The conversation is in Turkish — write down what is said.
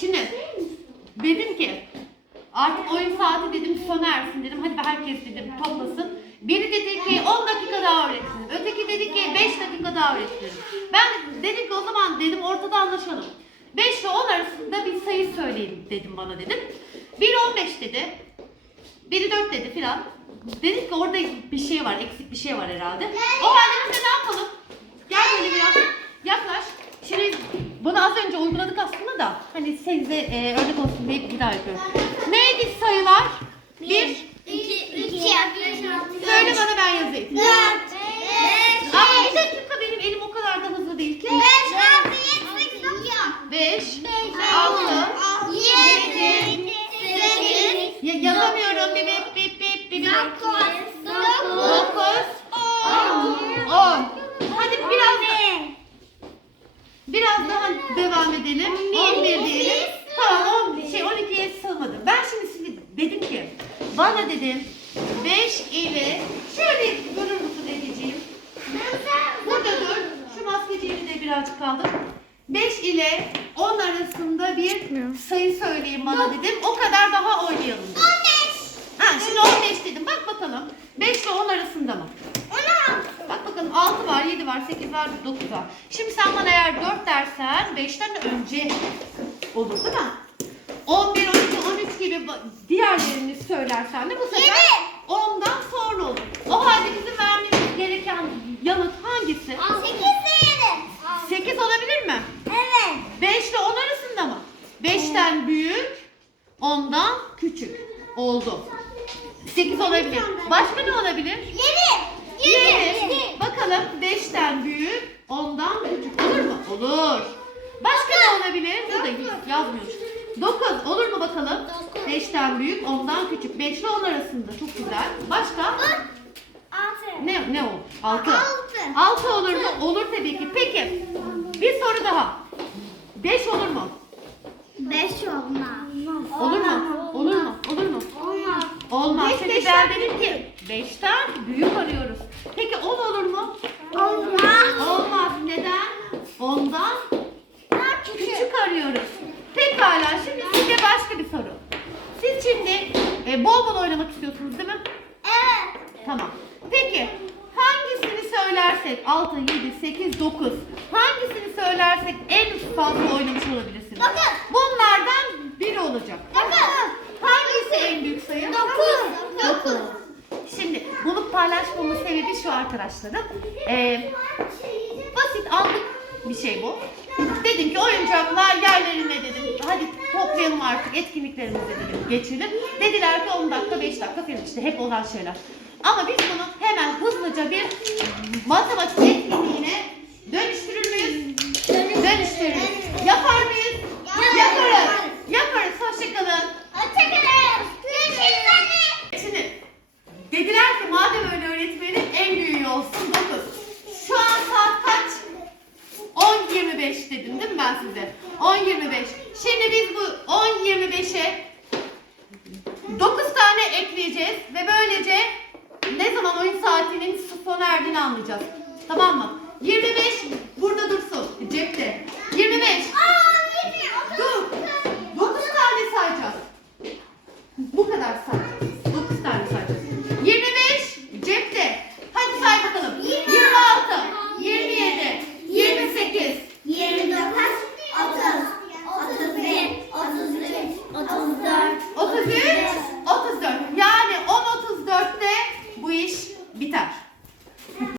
Şimdi dedim ki artık oyun saati dedim sona ersin dedim. Hadi herkes dedim toplasın. Biri dedi ki 10 dakika daha öğretsin. Öteki dedi ki 5 dakika daha öğretsin. Ben dedim ki o zaman dedim ortada anlaşalım. 5 ile 10 arasında bir sayı söyleyin dedim bana dedim. Biri 15 dedi. Biri 4 dedi filan. Dedik ki orada bir şey var, eksik bir şey var herhalde. O halde biz ne yapalım? Gel böyle biraz yaklaş. Şimdi bunu az önce uyguladık aslında da hani size e, örnek olsun diye bir daha yapıyorum. Neydi sayılar? Bir. iki, iki, Söyle bana ben yazayım. dört, beş, Ama bir dakika benim elim o kadar da hızlı değil ki. beş, altı, yedi, sekiz, dokuz. 5, altı, 6, yedi, sekiz, ya, yazamıyorum. Bip bip bip bip bip. dokuz, biraz daha devam edelim. 11 diyelim. Tamam 11 şey 12'ye sığmadı. Ben şimdi size dedim ki bana dedim 5 ile şöyle durur musun Ediciğim? Burada dur. Şu maskeciğini de birazcık kaldır. 5 ile 10 arasında bir sayı söyleyin bana dedim. O kadar daha oynayalım dedim. Ha şimdi 15 dedim. Bak bakalım. 5 ile 10 arasında mı? Bak bakalım 6 var, 7 var, 8 var, 9 var. Şimdi sen bana eğer 4 dersen 5'ten önce olur değil mi? 11, 12, 13 gibi diğerlerini söylersen de bu sefer 10'dan sonra olur. O halde bizim vermemiz gereken yanıt hangisi? 8 olabilir mi? 5 ile 10 arasında mı? 5'ten büyük, 10'dan küçük oldu. 8 olabilir. Başka ne olabilir? 7. Bakalım 5'ten büyük, 10'dan küçük olur mu? Olur. Başka ne olabilir? Burada yazmıyormuş. 9 olur mu bakalım? 5'ten büyük, 10'dan küçük. 5 ile 10 arasında. Çok güzel. Başka? Ne ne o? 6. Altı. 6 olur mu? Olur tabii ki. Peki. Bir soru daha. 5 olur mu? Olur mu? Olur mu? Olur mu? Olmaz. Beş, Çünkü ben dedim ki 5'ten büyük arıyoruz. Peki 10 olur mu? Olmaz. Neden? Ondan küçük arıyoruz. Pekala. Şimdi size başka bir soru. Siz şimdi e, bol bol oynamak istiyorsunuz değil mi? Tamam. Peki hangisini söylersek 6, 7, 8, 9 hangisini söylersek en fazla oynamış olabilirsiniz? Dokuz. Bunlardan biri olacak. Hangisi en büyük sayı? Dokuz. Dokuz. Şimdi bunu paylaşmamın sebebi şu arkadaşlarım. Ee, basit aldık bir şey bu. Dedim ki oyuncaklar yerlerine dedim. Hadi toplayalım artık etkinliklerimizi dedim. Geçelim. Dediler ki 10 dakika 5 dakika falan işte hep olan şeyler. Ama biz bunu hemen hızlıca bir matematik 10.25 dedim değil mi ben size? 10.25. Şimdi biz bu 10.25'e 9 tane ekleyeceğiz ve böylece ne zaman oyun saatinin sona erdiğini anlayacağız. Tamam mı? 25 burada dursun cepte. 25.